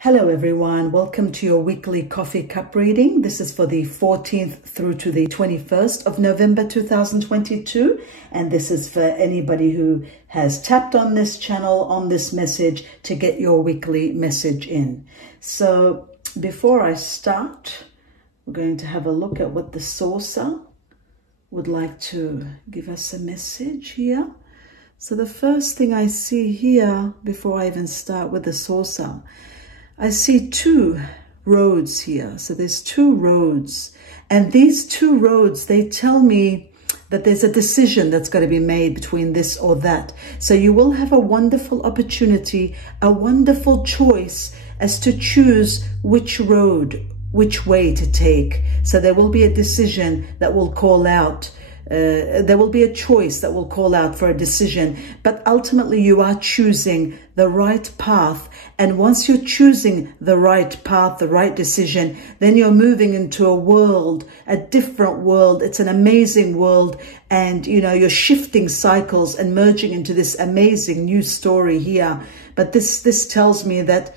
Hello everyone, welcome to your weekly coffee cup reading. This is for the 14th through to the 21st of November 2022, and this is for anybody who has tapped on this channel, on this message, to get your weekly message in. So before I start, we're going to have a look at what the saucer would like to give us a message here. So the first thing I see here, before I even start with the saucer, I see two roads here. So there's two roads, and these two roads, they tell me that there's a decision that's got to be made between this or that. So you will have a wonderful opportunity, a wonderful choice as to choose which road, which way to take. So there will be a decision that will call out. There will be a choice that will call out for a decision, but ultimately you are choosing the right path. And once you're choosing the right path, the right decision, then you're moving into a world, a different world. It's an amazing world. And, you know, you're shifting cycles and merging into this amazing new story here. But this tells me that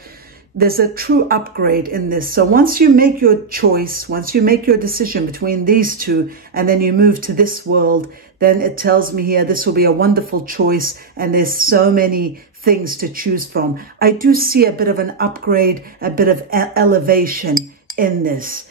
there's a true upgrade in this. So once you make your choice, once you make your decision between these two, and then you move to this world, then it tells me here this will be a wonderful choice, and there's so many things to choose from. I do see a bit of an upgrade, a bit of elevation in this.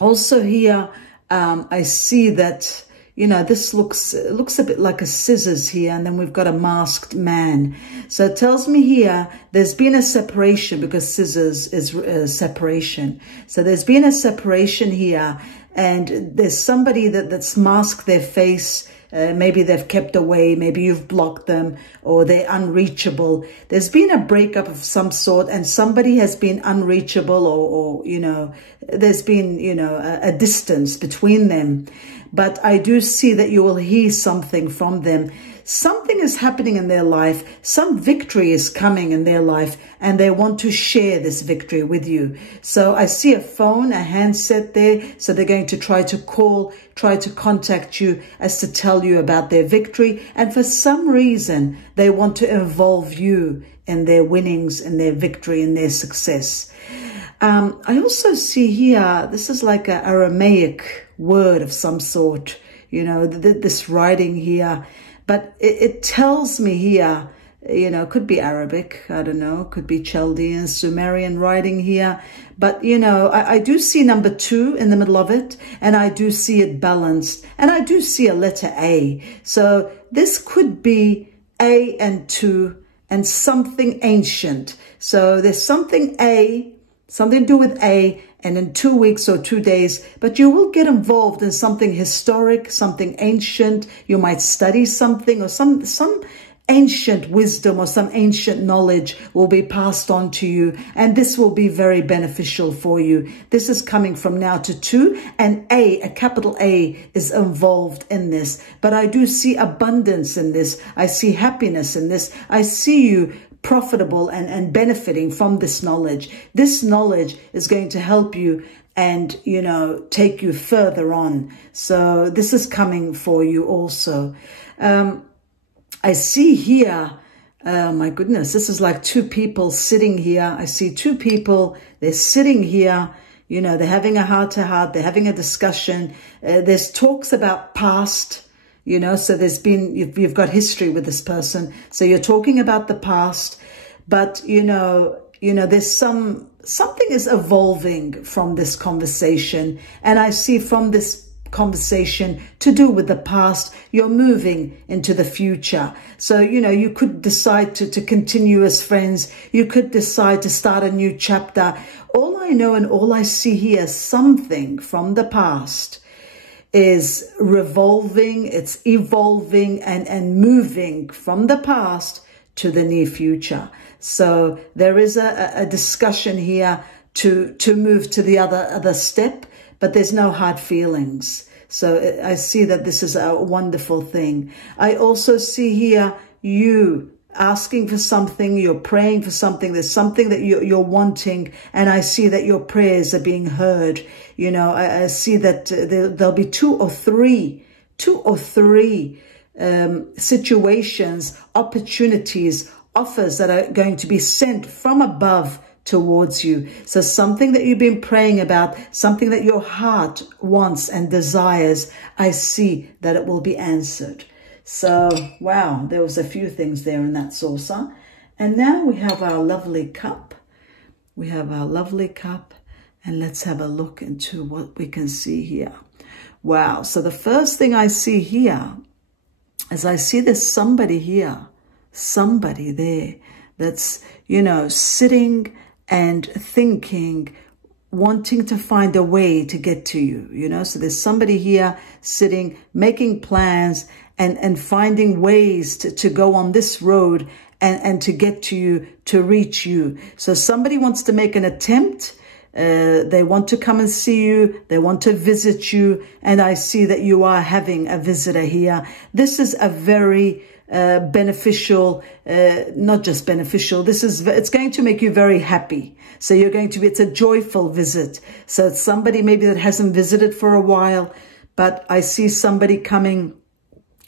Also here, I see that, you know, this looks a bit like a scissors here, and then we've got a masked man. So it tells me here there's been a separation, because scissors is separation. So there's been a separation here, and there's somebody that's masked their face. Maybe they've kept away, maybe you've blocked them, or they're unreachable. There's been a breakup of some sort, and somebody has been unreachable, or you know, there's been, you know, a distance between them. But I do see that you will hear something from them. Something is happening in their life. Some victory is coming in their life, and they want to share this victory with you. So I see a phone, a handset there. So they're going to try to call, try to contact you as to tell you about their victory. And for some reason, they want to involve you in their winnings, in their victory, in their success. I also see here, this is like an Aramaic word of some sort, you know, this writing here. But it tells me here, you know, it could be Arabic, I don't know, could be Chaldean, Sumerian writing here. But, you know, I do see number 2 in the middle of it, and I do see it balanced, and I do see a letter A. So this could be A and 2 and something ancient. So there's something A, something to do with A, and in 2 weeks or 2 days, but you will get involved in something historic, something ancient. You might study something, or some ancient wisdom or some ancient knowledge will be passed on to you, and this will be very beneficial for you. This is coming from now to 2, and a capital A is involved in this. But I do see abundance in this. I see happiness in this. I see you profitable and benefiting from this knowledge. This knowledge is going to help you and, you know, take you further on. So this is coming for you also. I see here, oh my goodness, this is like 2 people sitting here. I see 2 people, they're sitting here, you know, they're having a heart-to-heart, they're having a discussion. There's talks about past. You know, so there's been, you've got history with this person. So you're talking about the past, but, you know, there's something is evolving from this conversation. And I see from this conversation to do with the past, you're moving into the future. So, you know, you could decide to continue as friends. You could decide to start a new chapter. All I know and all I see here, something from the past is revolving, it's evolving and moving from the past to the near future. So there is a discussion here to move to the other step, but there's no hard feelings. So I see that this is a wonderful thing. I also see here you asking for something, you're praying for something, there's something that you're wanting, and I see that your prayers are being heard. You know, I see that there'll be two or three situations, opportunities offers that are going to be sent from above towards you. So something that you've been praying about, something that your heart wants and desires, I see that it will be answered. So, wow, there was a few things there in that saucer. And now we have our lovely cup. We have our lovely cup. And let's have a look into what we can see here. Wow. So the first thing I see here is I see there's somebody here, somebody there that's, you know, sitting and thinking, wanting to find a way to get to you, you know. So there's somebody here sitting, making plans and finding ways to go on this road and to get to you, to reach you. So somebody wants to make an attempt. They want to come and see you. They want to visit you. And I see that you are having a visitor here. This is a very beneficial, not just beneficial. It's going to make you very happy. So you're going to be, it's a joyful visit. So it's somebody maybe that hasn't visited for a while, but I see somebody coming,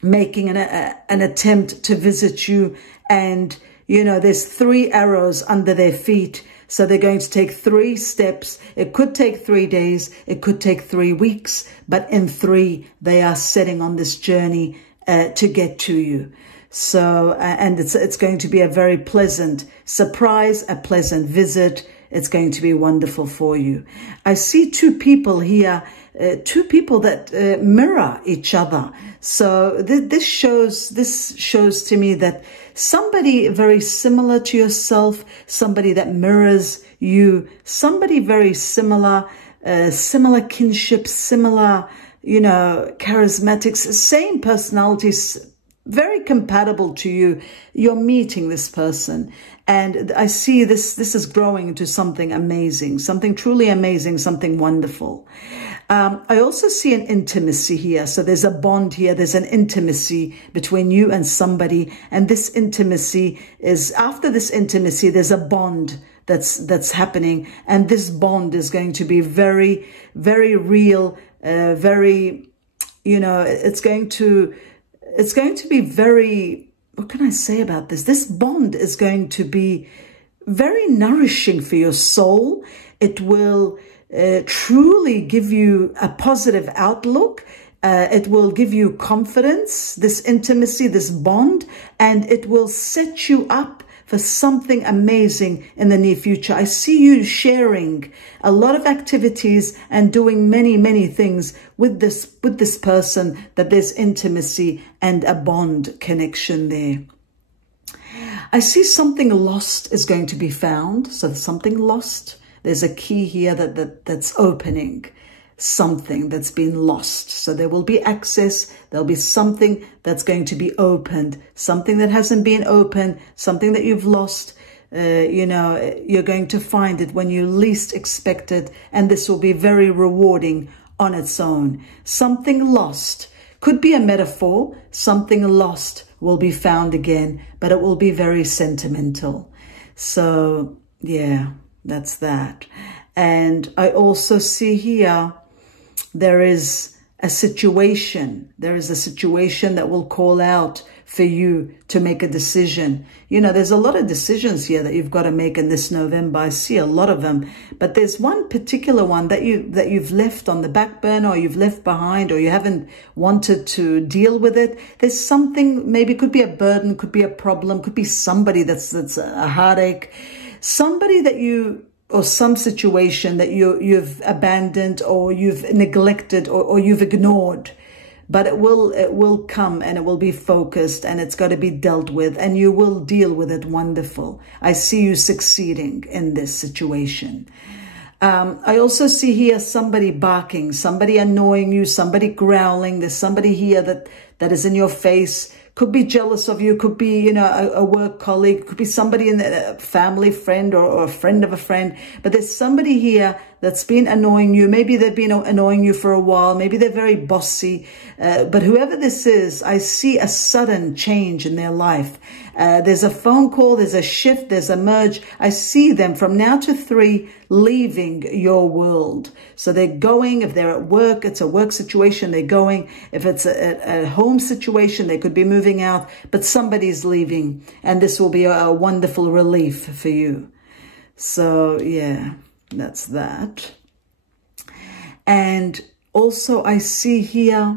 making an attempt to visit you. And, you know, there's 3 arrows under their feet. So they're going to take 3 steps. It could take 3 days. It could take 3 weeks. But in 3, they are setting on this journey to get to you. So, and it's going to be a very pleasant surprise, a pleasant visit. It's going to be wonderful for you. I see 2 people here, 2 people that mirror each other. So this shows to me that somebody very similar to yourself, somebody that mirrors you, somebody very similar, similar kinship, similar, you know, charismatics, same personalities, very compatible to you. You're meeting this person. And I see this is growing into something amazing, something truly amazing, something wonderful. I also see an intimacy here. So there's a bond here. There's an intimacy between you and somebody. And this intimacy is, after this intimacy, there's a bond that's happening. And this bond is going to be very, very real, very, you know, it's going to be very, what can I say about this? This bond is going to be very nourishing for your soul. It will truly give you a positive outlook. It will give you confidence, this intimacy, this bond, and it will set you up for something amazing in the near future. I see you sharing a lot of activities and doing many, many things with this person, that there's intimacy and a bond connection there. I see something lost is going to be found. So there's something lost. There's a key here that's opening something that's been lost. So there will be access. There'll be something that's going to be opened, something that hasn't been opened, something that you've lost. You know, you're going to find it when you least expect it. And this will be very rewarding on its own. Something lost could be a metaphor. Something lost will be found again, but it will be very sentimental. So yeah, that's that. And I also see here, there is a situation. There is a situation that will call out for you to make a decision. You know, there's a lot of decisions here that you've got to make in this November. I see a lot of them, but there's one particular one that you've left on the back burner, or you've left behind, or you haven't wanted to deal with it. There's something, maybe it could be a burden, could be a problem, could be somebody that's a heartache, somebody that or some situation that you've abandoned, or you've neglected, or you've ignored. But it will come, and it will be focused, and it's got to be dealt with, and you will deal with it. Wonderful. I see you succeeding in this situation. I also see here somebody barking, somebody annoying you, somebody growling. There's somebody here that is in your face. Could be jealous of you, could be, you know, a work colleague, could be somebody in a family friend, or a friend of a friend. But there's somebody here that's been annoying you. Maybe they've been annoying you for a while. Maybe they're very bossy. But whoever this is, I see a sudden change in their life. There's a phone call, there's a shift, there's a merge. I see them from now to 3 leaving your world. So they're going, if they're at work, it's a work situation, they're going. If it's a home situation, they could be moving out, but somebody's leaving. And this will be a wonderful relief for you. So yeah, that's that. And also I see here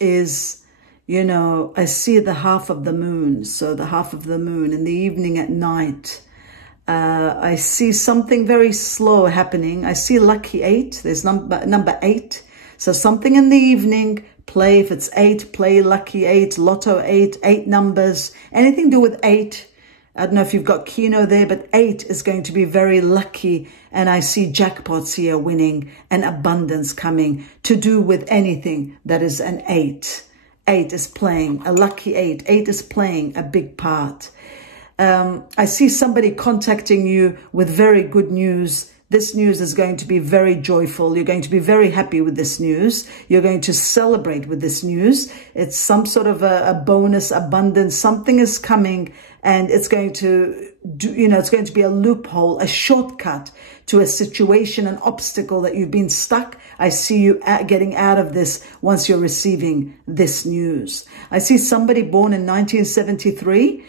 is, you know, I see the half of the moon. So the half of the moon in the evening at night. I see something very slow happening. I see lucky 8. There's number 8. So something in the evening, play, if it's 8, play lucky 8, lotto 8, 8 numbers, anything to do with 8. I don't know if you've got Keno there, but 8 is going to be very lucky. And I see jackpots here winning and abundance coming to do with anything that is an 8. 8 is playing, a lucky 8. 8 is playing a big part. I see somebody contacting you with very good news. This news is going to be very joyful. You're going to be very happy with this news. You're going to celebrate with this news. It's some sort of a bonus, abundance. Something is coming and it's going to do, you know, it's going to be a loophole, a shortcut to a situation, an obstacle that you've been stuck. I see you getting out of this once you're receiving this news. I see somebody born in 1973.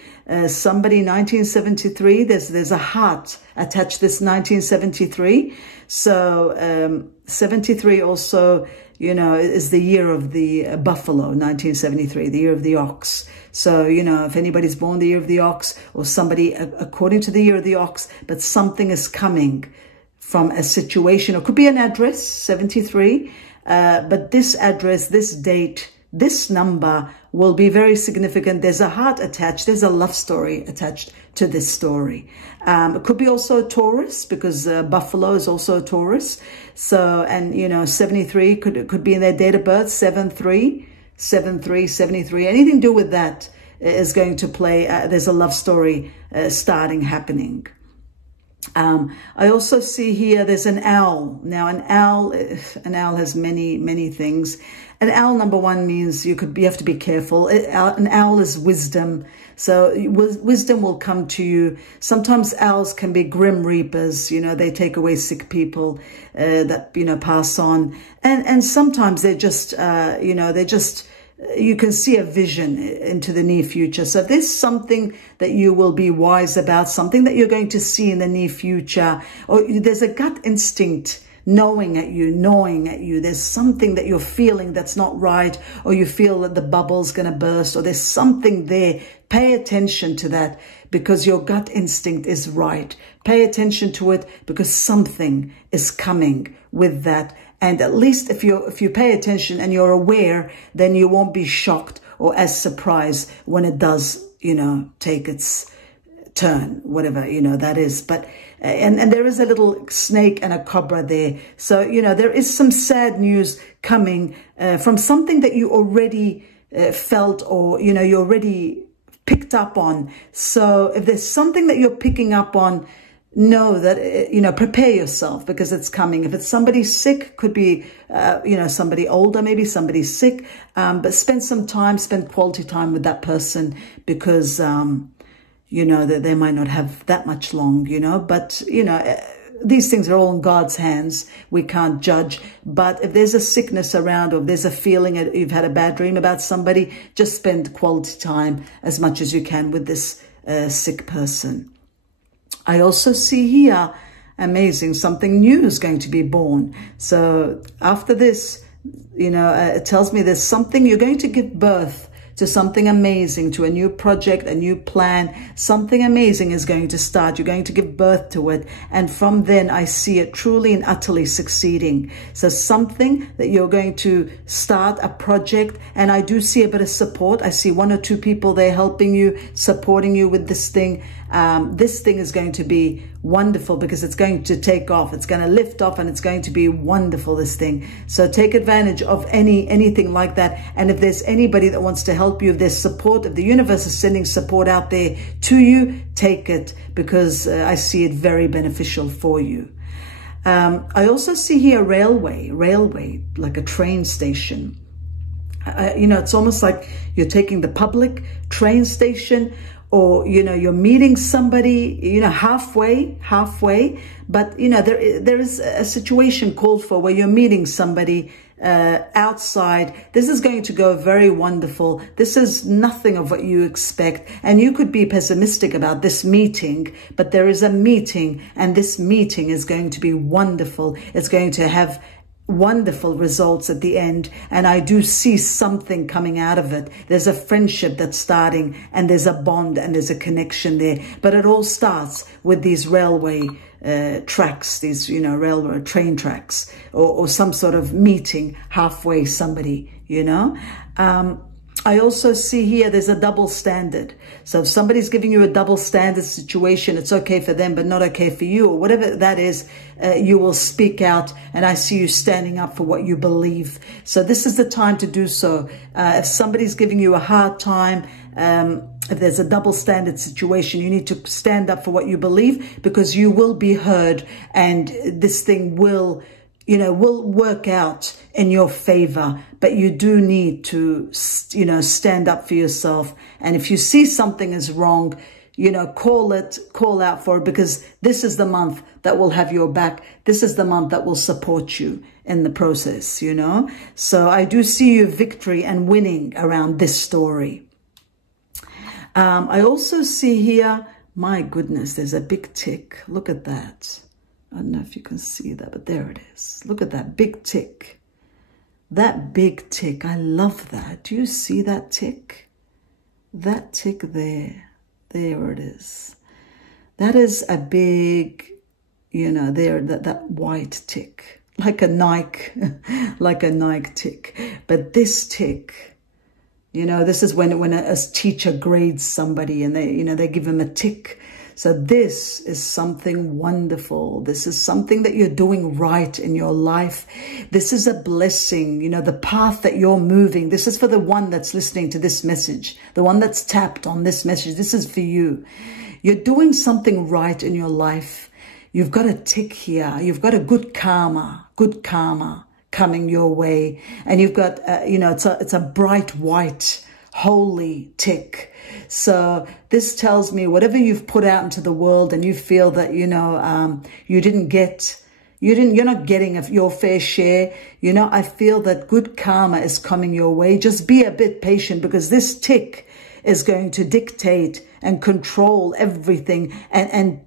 Somebody 1973, there's a heart attached to this 1973. So 73 also, you know, is the year of the buffalo, 1973, the year of the ox. So, you know, if anybody's born the year of the ox or somebody according to the year of the ox, but something is coming from a situation, or could be an address, 73, but this address, this date, this number will be very significant. There's a heart attached. There's a love story attached to this story. It could be also a Taurus, because buffalo is also a Taurus. So, and you know, 73 could be in their date of birth, 73, 73. Anything to do with that is going to play. There's a love story happening. I also see here there's an owl. Now an owl has many things. An owl, number one, means you have to be careful. An owl is wisdom. So wisdom will come to you. Sometimes owls can be grim reapers. You know, they take away sick people that, you know, pass on. And sometimes they're just, you know, you can see a vision into the near future. So if there's something that you will be wise about, something that you're going to see in the near future, or there's a gut instinct gnawing at you, there's something that you're feeling that's not right, or you feel that the bubble's going to burst, or there's something there, pay attention to that, because your gut instinct is right. Pay attention to it, because something is coming with that. And at least if you pay attention and you're aware, then you won't be shocked or as surprised when it does, you know, take its turn, whatever, you know, that is. But, and there is a little snake and a cobra there. So, you know, there is some sad news coming from something that you already felt, or, you know, you already picked up on. So if there's something that you're picking up on, know that, you know, prepare yourself, because it's coming. If it's somebody sick, could be, you know, somebody older, maybe somebody sick, but spend quality time with that person, because, you know, that they might not have that much long, you know, but, you know, these things are all in God's hands. We can't judge. But if there's a sickness around, or if there's a feeling that you've had a bad dream about somebody, just spend quality time as much as you can with this sick person. I also see here, amazing, something new is going to be born. So after this, you know, it tells me there's something, you're going to give birth to something amazing, to a new project, a new plan. Something amazing is going to start. You're going to give birth to it. And from then I see it truly and utterly succeeding. So something that you're going to start, a project, and I do see a bit of support. I see 1 or 2 people there helping you, supporting you with this thing. This thing is going to be wonderful, because it's going to take off. It's going to lift off, and it's going to be wonderful, this thing. So take advantage of anything like that. And if there's anybody that wants to help you, if there's support, if the universe is sending support out there to you, take it, because I see it very beneficial for you. I also see here railway, like a train station. You know, it's almost like you're taking the public train station, or, you know, you're meeting somebody, you know, halfway, but, you know, there is a situation called for where you're meeting somebody outside. This is going to go very wonderful. This is nothing of what you expect. And you could be pessimistic about this meeting, but there is a meeting, and this meeting is going to be wonderful. It's going to have wonderful results at the end, and I do see something coming out of it. There's a friendship that's starting, and there's a bond, and there's a connection there. But it all starts with these railway tracks, these, you know, railroad train tracks, or some sort of meeting halfway, somebody, you know. I also see here there's a double standard. So if somebody's giving you a double standard situation, it's okay for them, but not okay for you, or whatever that is, you will speak out. And I see you standing up for what you believe. So this is the time to do so. If somebody's giving you a hard time, if there's a double standard situation, you need to stand up for what you believe, because you will be heard, and this thing will, you know, will work out in your favor. But you do need to, you know, stand up for yourself. And if you see something is wrong, you know, call out for it, because this is the month that will have your back. This is the month that will support you in the process, you know. So I do see you victory and winning around this story. I also see here, my goodness, there's a big tick. Look at that. I don't know if you can see that, but there it is. Look at that big tick. That big tick. I love that. Do you see that tick? That tick there. There it is. That is a big, you know, there, that white tick. Like a Nike, like a Nike tick. But this tick, you know, this is when a teacher grades somebody, and they, you know, they give them a tick. So this is something wonderful. This is something that you're doing right in your life. This is a blessing, you know, the path that you're moving. This is for the one that's listening to this message, the one that's tapped on this message. This is for you. You're doing something right in your life. You've got a tick here. You've got a good karma coming your way. And you've got, you know, it's a bright white, holy tick. So this tells me whatever you've put out into the world, and you feel that, you know, you're not getting your fair share. You know, I feel that good karma is coming your way. Just be a bit patient, because this tick is going to dictate and control everything, and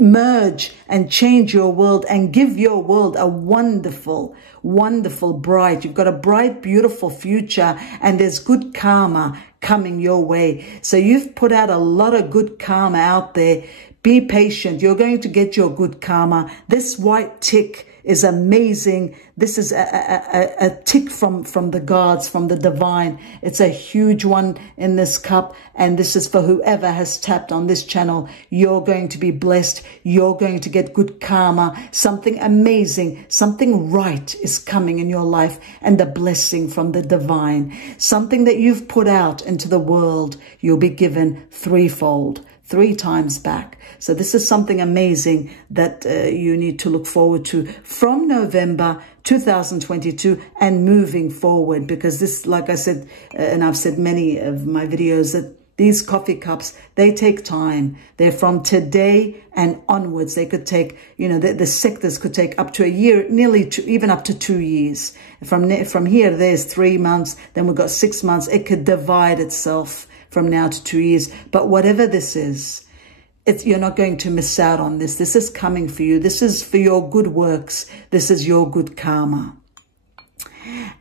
merge and change your world, and give your world a wonderful, wonderful, bright. You've got a bright, beautiful future, and there's good karma coming your way. So you've put out a lot of good karma out there. Be patient. You're going to get your good karma. This white tick is amazing. This is a tick from the gods, from the divine. It's a huge one in this cup, and this is for whoever has tapped on this channel. You're going to be blessed. You're going to get good karma. Something amazing, something right is coming in your life, and the blessing from the divine. Something that you've put out into the world, you'll be given threefold, 3 times back. So this is something amazing that you need to look forward to from November 2022 and moving forward, because this, like I said, and I've said many of my videos, that these coffee cups, they take time. They're from today and onwards. They could take, you know, the sectors could take up to a year, even up to 2 years. From here, there's 3 months. Then we've got 6 months. It could divide itself from now to 2 years. But whatever this is, you're not going to miss out on this. This is coming for you. This is for your good works. This is your good karma.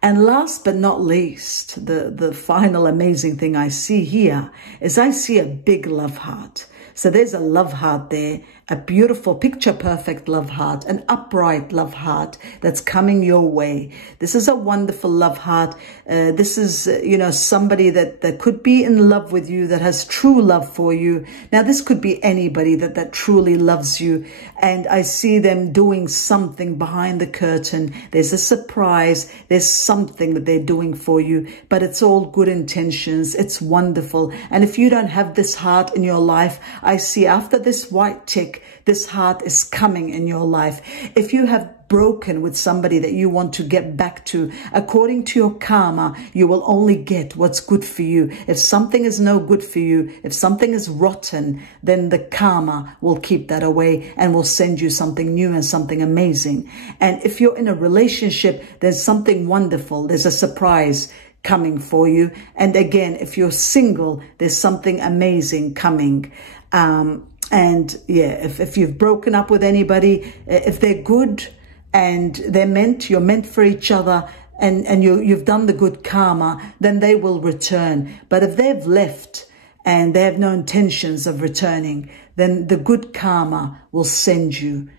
And last but not least, the final amazing thing I see here is I see a big love heart. So there's a love heart there, a beautiful picture perfect love heart, an upright love heart that's coming your way. This is a wonderful love heart. This is, you know, somebody that could be in love with you, that has true love for you. Now, this could be anybody that truly loves you. And I see them doing something behind the curtain. There's a surprise. There's something that they're doing for you, but it's all good intentions. It's wonderful. And if you don't have this heart in your life, I see after this white tick, this heart is coming in your life. If you have broken with somebody that you want to get back to, according to your karma, you will only get what's good for you. If something is no good for you, if something is rotten, then the karma will keep that away and will send you something new and something amazing. And if you're in a relationship, there's something wonderful. There's a surprise coming for you. And again, if you're single, there's something amazing coming. And yeah, if you've broken up with anybody, if they're good and you're meant for each other, and you've done the good karma, then they will return. But if they've left and they have no intentions of returning, then the good karma will send you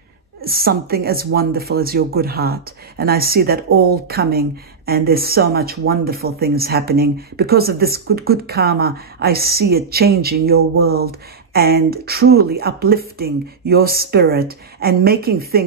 something as wonderful as your good heart. And I see that all coming, and there's so much wonderful things happening because of this good karma. I see it changing your world and truly uplifting your spirit and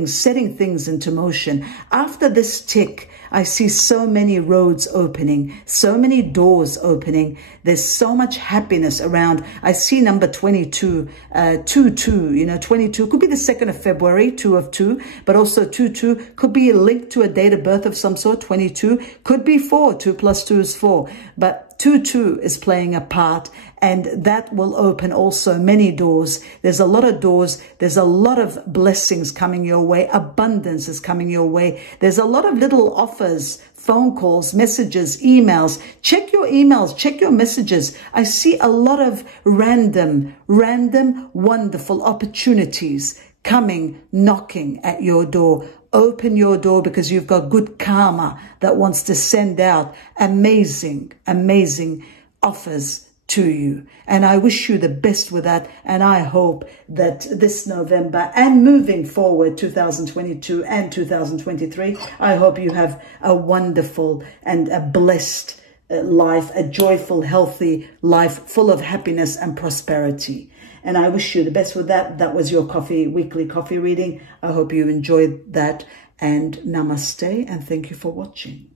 setting things into motion. After this tick, I see so many roads opening, so many doors opening. There's so much happiness around. I see number 22, 22 could be the 2nd of February, 2 of 2, but also 22 could be linked to a date of birth of some sort. 22 could be 4, 2 plus 2 is 4, but 22 is playing a part, and that will open also many doors. There's a lot of doors. There's a lot of blessings coming your way. Abundance is coming your way. There's a lot of little offers, phone calls, messages, emails. Check your emails, check your messages. I see a lot of random, wonderful opportunities coming, knocking at your door. Open your door, because you've got good karma that wants to send out amazing offers to you. And I wish you the best with that. And I hope that this November and moving forward, 2022 and 2023, I hope you have a wonderful and a blessed life, a joyful, healthy life full of happiness and prosperity. And I wish you the best with that. That was your weekly coffee reading. I hope you enjoyed that. And namaste, and thank you for watching.